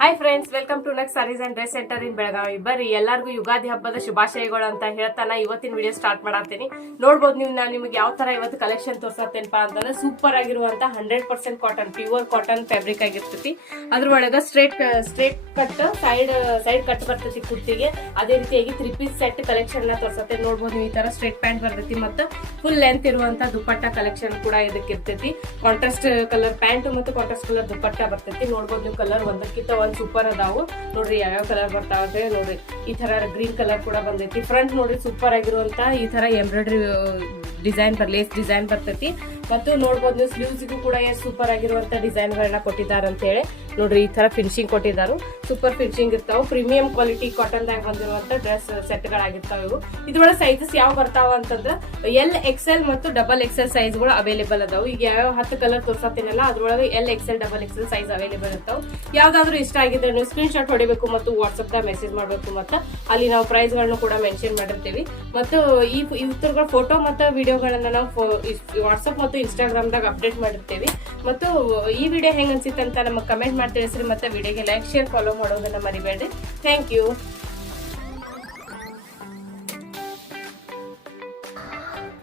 Hi friends, welcome to next sarees and dress centre in Belagavi. ಬರ್ರಿ ಎಲ್ಲರಿಗೂ ಯುಗಾದಿ ಹಬ್ಬದ ಶುಭಾಶಯಗಳು ಅಂತ ಹೇಳ್ತಾನ ಇವತ್ತಿನ ವಿಡಿಯೋ ಸ್ಟಾರ್ಟ್ ಮಾಡತ್ತೀನಿ. ನೋಡ್ಬೋದು ನೀವು, ನಾನು ನಿಮ್ಗೆ ಯಾವ ತರ ಇವತ್ತು ಕಲೆಕ್ಷನ್ ತೋರ್ಸತ್ತೇನಪ್ಪ ಅಂತಂದ್ರೆ ಸೂಪರ್ ಆಗಿರುವಂತ 100% ಕಾಟನ್, ಪ್ಯೂರ್ ಕಾಟನ್ ಫ್ಯಾಬ್ರಿಕ್ ಆಗಿರ್ತೈತಿ. ಅದ್ರೊಳಗ ಸ್ಟ್ರೇಟ್ ಕಟ್ ಸೈಡ್ ಕಟ್ ಬರ್ತೈತಿ ಕುರ್ತಿಗೆ. ಅದೇ ರೀತಿಯಾಗಿ 3 ಪೀಸ್ ಸೆಟ್ ಕಲೆಕ್ಷನ್ ನ ತೋರ್ಸತ್ತೆ. ನೋಡ್ಬೋದು ನೀವು, ಈ ತರ ಸ್ಟ್ರೇಟ್ ಪ್ಯಾಂಟ್ ಬರ್ತೈತಿ ಮತ್ತು ಫುಲ್ ಲೆಂತ್ ಇರುವಂತ ದುಪ್ಪಟ್ಟ ಕಲೆಕ್ಷನ್ ಕೂಡ ಇದಕ್ಕೆ ಇರ್ತೈತಿ. ಕಾಂಟ್ರಾಸ್ಟ್ ಕಲರ್ ಪ್ಯಾಂಟ್ ಮತ್ತು ಕಾಂಟ್ರಾಸ್ಟ್ ಕಲರ್ ದುಪ್ಪಟ್ಟ ಬರ್ತೈತಿ. ನೋಡ್ಬೋದು ನೀವು, ಕಲರ್ ಒಂದಕ್ಕಿಂತ ಒಂದ್ ಸೂಪರ್ ಅದಾವು. ನೋಡ್ರಿ ಯಾವ್ಯಾವ ಕಲರ್ ಬರ್ತಾವ ಅಂತ ನೋಡ್ರಿ. ಈ ತರ ಗ್ರೀನ್ ಕಲರ್ ಕೂಡ ಬಂದೈತಿ. ಫ್ರಂಟ್ ನೋಡ್ರಿ ಸೂಪರ್ ಆಗಿರುವಂತ ಈ ತರ ಎಂಬ್ರಾಯ್ಡ್ರಿ ಡಿಸೈನ್ ಲೇಸ್ ಡಿಸೈನ್ ಬರ್ತೈತಿ. ಮತ್ತು ನೋಡ್ಬೋದು ನೀವು, ಸ್ಲೀವ್ಸ್ಗೂ ಕೂಡ ಎಷ್ಟು ಸೂಪರ್ ಆಗಿರುವಂತ ಡಿಸೈನ್ ಗಳನ್ನ ಕೊಟ್ಟಿದ್ದಾರೆ ಅಂತ ಹೇಳಿ. ನೋಡ್ರಿ ಈ ತರ ಫಿನಿಶಿಂಗ್ ಕೊಟ್ಟಿದ್ದಾರೆ. ಸೂಪರ್ ಫಿನಿಶಿಂಗ್ ಇರ್ತಾವ. ಪ್ರೀಮಿಯಂ ಕ್ವಾಲಿಟಿ ಕಾಟನ್ ದಾಗ ಬಂದಿರುವಂತ ಡ್ರೆಸ್ ಸೆಟ್ ಗಳಾಗಿರ್ತಾವ ಇವು. ಇದ್ರೊಳಗೆ ಸೈಜಸ್ ಯಾವ ಬರ್ತಾವ ಅಂತಂದ್ರ LXL ಮತ್ತು XXL ಸೈಜ್ ಗಳು ಅವೈಲೇಬಲ್ ಅದಾವು. ಈಗ ಯಾವ 10 ಕಲರ್ ತೋರ್ಸತ್ತೀನಲ್ಲ ಅದ್ರೊಳಗೆ LXL XXL ಸೈಜ್ ಅವೈಲೇಬಲ್ ಇರ್ತಾವ. ಯಾವ್ದಾದ್ರು ಇಷ್ಟ ಆಗಿದ್ರೆ ನೀವು ಸ್ಕ್ರೀನ್ ಶಾಟ್ ಹೊಡಿಬೇಕು ಮತ್ತು ವಾಟ್ಸ್ಆಪ್ ದಾಗ ಮೆಸೇಜ್ ಮಾಡ್ಬೇಕು. ಮತ್ತು ಅಲ್ಲಿ ನಾವು ಪ್ರೈಸ್ ಗಳನ್ನು ಕೂಡ ಮೆನ್ಷನ್ ಮಾಡಿರ್ತೀವಿ. ಮತ್ತು ಈ ಇವ್ರ ಫೋಟೋ ಮತ್ತು ವಿಡಿಯೋಗಳನ್ನ ನಾವು ವಾಟ್ಸ್ಆಪ್ ಮತ್ತು ಇನ್ಸ್ಟಾಗ್ರಾಮ್ ದಾಗ ಅಪ್ಡೇಟ್ ಮಾಡಿರ್ತೀವಿ. ಮತ್ತು ಈ ವಿಡಿಯೋ ಹೆಂಗ್ ಅನ್ಸಿತ್ತು ಅಂತ ನಮಗೆ ಕಮೆಂಟ್ ಮಾಡಿ ತಿಳಿಸ್ರಿ. ಮತ್ತೆ ವಿಡಿಯೋಗೆ ಲೈಕ್, ಶೇರ್, ಫಾಲೋ ಮಾಡೋದನ್ನ ಮರಿಬೇಡ್ರಿ. Thank you.